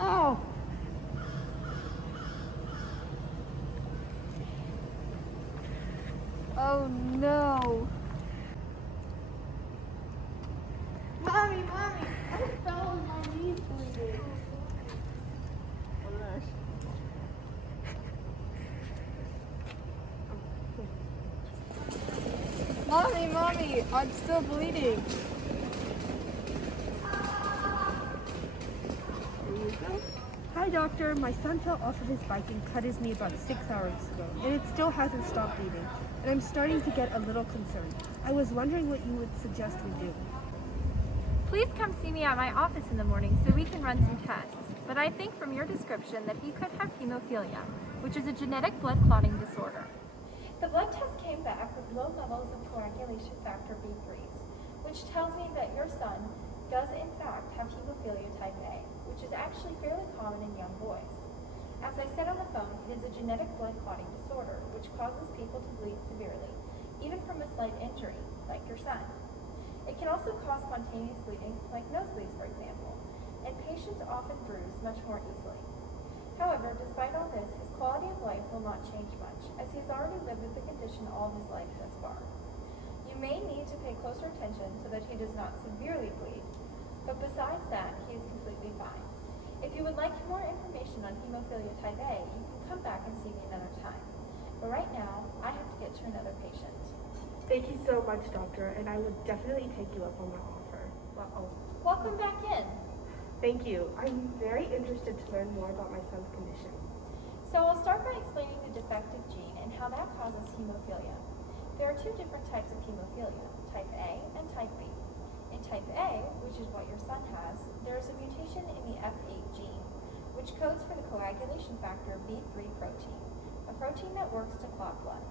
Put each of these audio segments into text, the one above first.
Oh! Oh no! Mommy! I fell on my knees bleeding. Mommy! I'm still bleeding. Hi doctor, my son fell off of his bike and cut his knee about 6 hours ago, and it still hasn't stopped bleeding, and I'm starting to get a little concerned. I was wondering what you would suggest we do. Please come see me at my office in the morning so we can run some tests. But I think from your description that he could have hemophilia, which is a genetic blood clotting disorder. The blood test came back with low levels of coagulation factor B3, which tells me that your son does in fact have hemophilia type A, which is actually fairly common in young boys. As I said on the phone, it is a genetic blood clotting disorder which causes people to bleed severely, even from a slight injury, like your son. It can also cause spontaneous bleeding, like nosebleeds for example, and patients often bruise much more easily. However, despite all this, his quality of life will not change much, as he has already lived with the condition all of his life thus far. You may need to pay closer attention so that he does not severely bleed, but besides that, he is completely fine. If you would like more information on hemophilia type A, you can come back and see me another time. But right now, I have to get to another patient. Thank you so much, doctor, and I would definitely take you up on my offer. Welcome back in. Thank you. I'm very interested to learn more about my son's condition. So I'll start by explaining the defective gene and how that causes hemophilia. There are two different types of hemophilia, type A and type B. In type A, which is what your son has, there is a mutation in the F8 gene, which codes for the coagulation factor B3 protein, a protein that works to clot blood.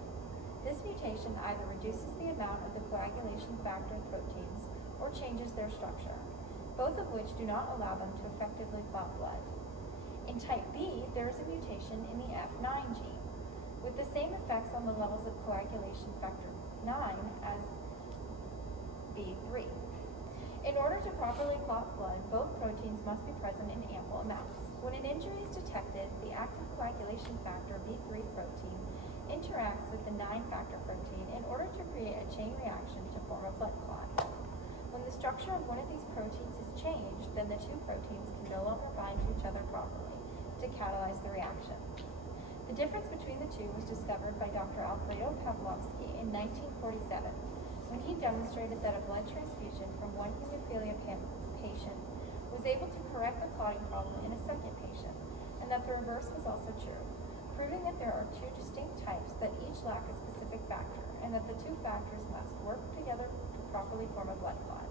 This mutation either reduces the amount of the coagulation factor proteins or changes their structure, both of which do not allow them to effectively clot blood. In type B, there is a mutation in the F9 gene, with the same effects on the levels of coagulation factor 9 as B3. In order to properly clot blood, both proteins must be present in ample amounts. When an injury is detected, the active coagulation factor B3 protein interacts with the 9-factor protein in order to create a chain reaction to form a blood clot. When the structure of one of these proteins is changed, then the two proteins can no longer bind to each other properly to catalyze the reaction. The difference between the two was discovered by Dr. Alfredo Pavlovsky in 1947, when he demonstrated that a blood transfusion from one hemophilia patient was able to correct the clotting problem in a second patient, and that the reverse was also true, proving that there are two distinct types that each lack a specific factor, and that the two factors must work together to properly form a blood clot.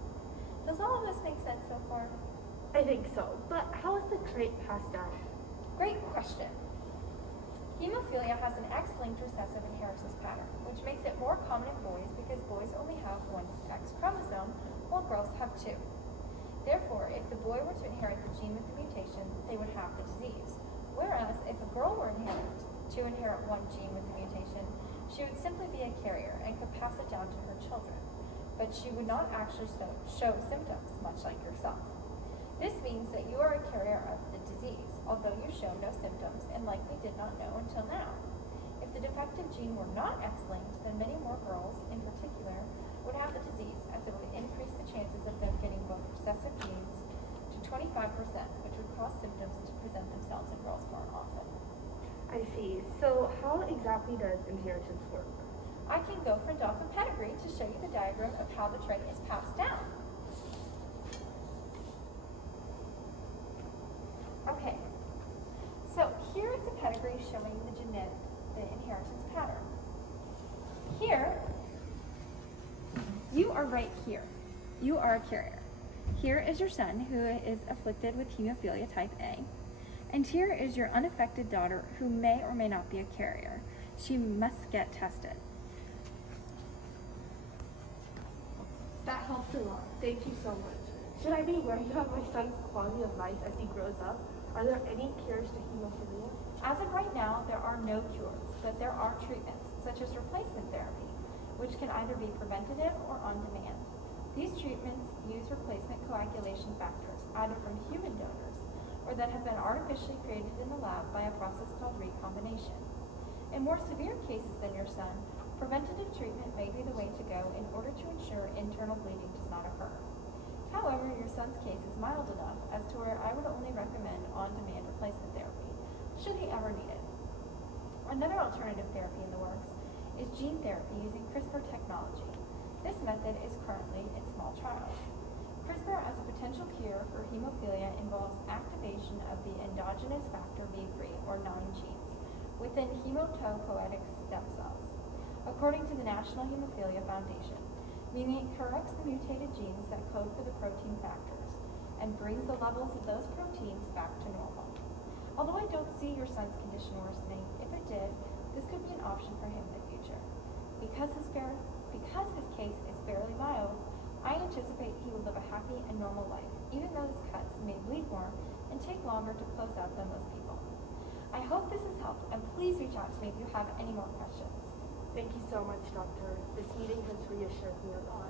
Does all of this make sense so far? I think so, but how is the trait passed down? Great question. Hemophilia has an X-linked recessive inheritance pattern, which makes it more common in boys because boys only have one X chromosome, while girls have two. Therefore, if the boy were to inherit the gene with the mutation, they would have the disease. Whereas, if a girl were to inherit one gene with the mutation, she would simply be a carrier and could pass it down to her children, but she would not actually show symptoms, much like yourself. This means that you are a carrier of the disease, although you show no symptoms and likely did not know until now. If the defective gene were not X-linked, then many more girls, in particular, would have the disease, as it would increase the chances of them getting both recessive genes to 25%, which would cause symptoms to present themselves in girls more often. I see. So how exactly does inheritance work? I can go print off a pedigree to show you the diagram of how the trait is passed down. Okay, so here is the pedigree showing the inheritance pattern. Here, you are right here. You are a carrier. Here is your son who is afflicted with hemophilia type A. And here is your unaffected daughter who may or may not be a carrier. She must get tested. That helps a lot. Thank you so much. Should I be worried about my son's quality of life as he grows up? Are there any cures to hemophilia? As of right now, there are no cures, but there are treatments, such as replacement therapy, which can either be preventative or on demand. These treatments use replacement coagulation factors, either from human donors or that have been artificially created in the lab by a process called recombination. In more severe cases than your son, preventative treatment may be the way to go in order to ensure internal bleeding does not occur. However, your son's case is mild enough as to where I would only recommend on-demand replacement therapy, should he ever need it. Another alternative therapy in the works is gene therapy using CRISPR technology. This method is currently in small trials. CRISPR as a potential cure for hemophilia involves activation of the endogenous factor V3 or 9 genes within hematopoietic stem cells. According to the National Hemophilia Foundation, meaning it corrects the mutated genes that code for the protein factors and brings the levels of those proteins back to normal. Although I don't see your son's condition worsening, if it did, this could be an option for him in the future. Because his case is fairly mild, I anticipate he will live a happy and normal life, even though his cuts may bleed more and take longer to close out than most people. I hope this has helped, and please reach out to me if you have any more questions. Thank you so much, Doctor. This meeting has reassured me a lot.